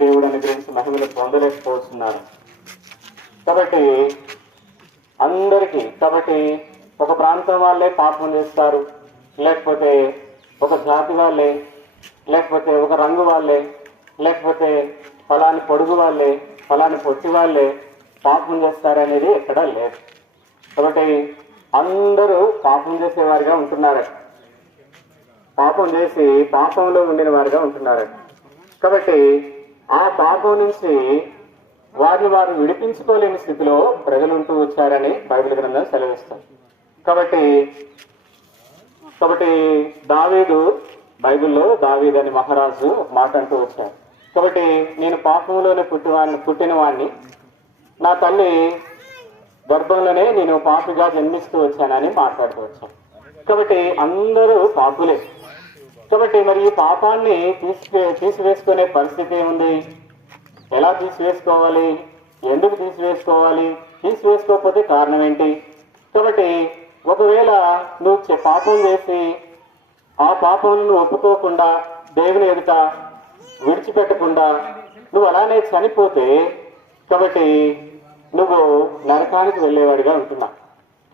దేవుడు అనుగ్రహించి మహిమను పొందలేకపోతున్నారు. కాబట్టి కాబట్టి ఒక ప్రాంతం వాళ్ళే పాపం చేస్తారు, లేకపోతే ఒక జాతి వాళ్ళే, లేకపోతే ఒక రంగు వాళ్ళే, లేకపోతే ఫలాని పొడుగు వాళ్ళే, ఫలాని పొట్టి వాళ్ళే పాపం చేస్తారనేది ఎక్కడా లేదు. కాబట్టి అందరూ పాపం చేసేవారిగా ఉంటున్నారు, పాపం చేసి పాపంలో ఉండిన వారిగా ఉంటున్నారు. కాబట్టి ఆ పాపం నుంచి వారిని వారు విడిపించుకోలేని స్థితిలో ప్రజలు ఉంటూ వచ్చారని బైబిల్ గ్రంథం సెలవిస్తాం. కాబట్టి దావీదు, బైబిల్లో దావీదు అని మహారాజు మాట అంటూ వచ్చారు. కాబట్టి నేను పాపంలోనే పుట్టిన వాడిని, నా తల్లి గర్భంలోనే నేను పాపిగా జన్మిస్తూ వచ్చానని మాట్లాడుతూ వచ్చాను. కాబట్టి అందరూ పాపులే. కాబట్టి మరి ఈ పాపాన్ని తీసివేసుకునే పరిస్థితి ఏముంది? ఎలా తీసివేసుకోవాలి? ఎందుకు తీసివేసుకోవాలి? తీసివేసుకోకపోతే కారణం ఏంటి? కాబట్టి ఒకవేళ నువ్వు పాపం చేసి ఆ పాపంను ఒప్పుకోకుండా దేవుని ఎదుట విడిచిపెట్టకుండా నువ్వు అలానే చనిపోతే, కాబట్టి నువ్వు నరకానికి వెళ్ళేవాడిగా ఉంటున్నా.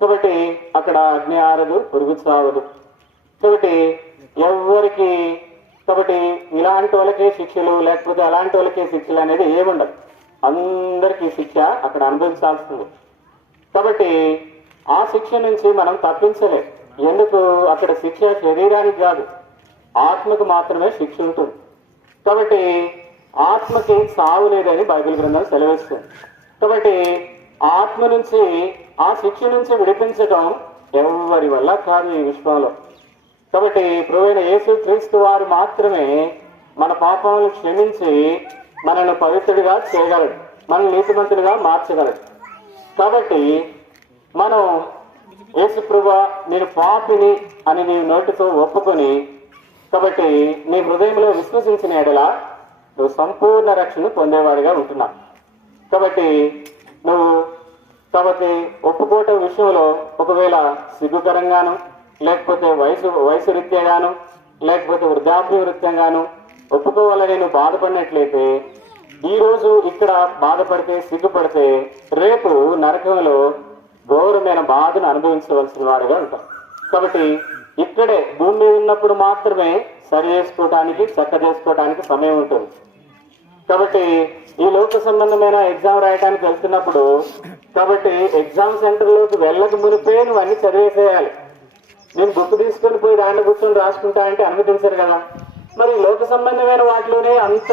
కాబట్టి అక్కడ అగ్ని ఆరదు, పురుగు చావదు. కాబట్టి కాబట్టి ఇలాంటి వాళ్ళకే శిక్షలు, లేకపోతే అలాంటి వాళ్ళకే శిక్షలు అనేది ఏముండదు. అందరికీ శిక్ష అక్కడ అనుభవించాల్సింది. కాబట్టి ఆ శిక్ష నుంచి మనం తప్పించలే. ఎందుకు? అక్కడ శిక్ష శరీరానికి కాదు, ఆత్మకు మాత్రమే శిక్ష ఉంటుంది. కాబట్టి ఆత్మకి సావు లేదని బైబిల్ గ్రంథం సెలవిస్తుంది. కాబట్టి ఆత్మ నుంచి, ఆ శిక్ష నుంచి విడిపించడం ఎవరి వల్ల కాదు ఈ విశ్వంలో. కాబట్టి ప్రభువైన యేసు క్రీస్తు వారు మాత్రమే మన పాపాలను క్షమించి మనల్ని పవిత్రుడిగా చేయగలడు, మనల్ని నీతిమంతుడిగా మార్చగలడు. కాబట్టి మనం యేసు ప్రభువా నేను పాపిని అని నీ నోటితో ఒప్పుకొని, కాబట్టి నీ హృదయంలో విశ్వసించిన ఎడల నువ్వు సంపూర్ణ రక్షణ పొందేవాడిగా ఉంటున్నావు. కాబట్టి ఒప్పుకోవటం విషయంలో ఒకవేళ సిగ్గుకరంగాను, లేకపోతే వయసు రీత్యాగాను, లేకపోతే వృద్ధాప్య రీత్యంగాను ఒప్పుకోవాలని నువ్వు బాధపడినట్లయితే, ఈరోజు ఇక్కడ బాధపడితే, సిగ్గుపడితే, రేపు నరకంలో ఘోరమైన బాధను అనుభవించవలసిన వారుగా ఉంటాం. కాబట్టి ఇక్కడే భూమి మీద ఉన్నప్పుడు మాత్రమే సరి చేసుకోవటానికి, చక్క చేసుకోవటానికి సమయం ఉంటుంది. కాబట్టి ఈ లోక సంబంధమైన ఎగ్జామ్ రాయడానికి వెళ్తున్నప్పుడు, కాబట్టి ఎగ్జామ్ సెంటర్లోకి వెళ్ళక మునిపే నువ్వు అన్ని చదివేసేయాలి. నేను బుక్ తీసుకొని పోయి దాంట్లో కూర్చొని రాసుకుంటా అంటే అనుమతించరు కదా. మరి లోక సంబంధమైన వాటిలోనే అంత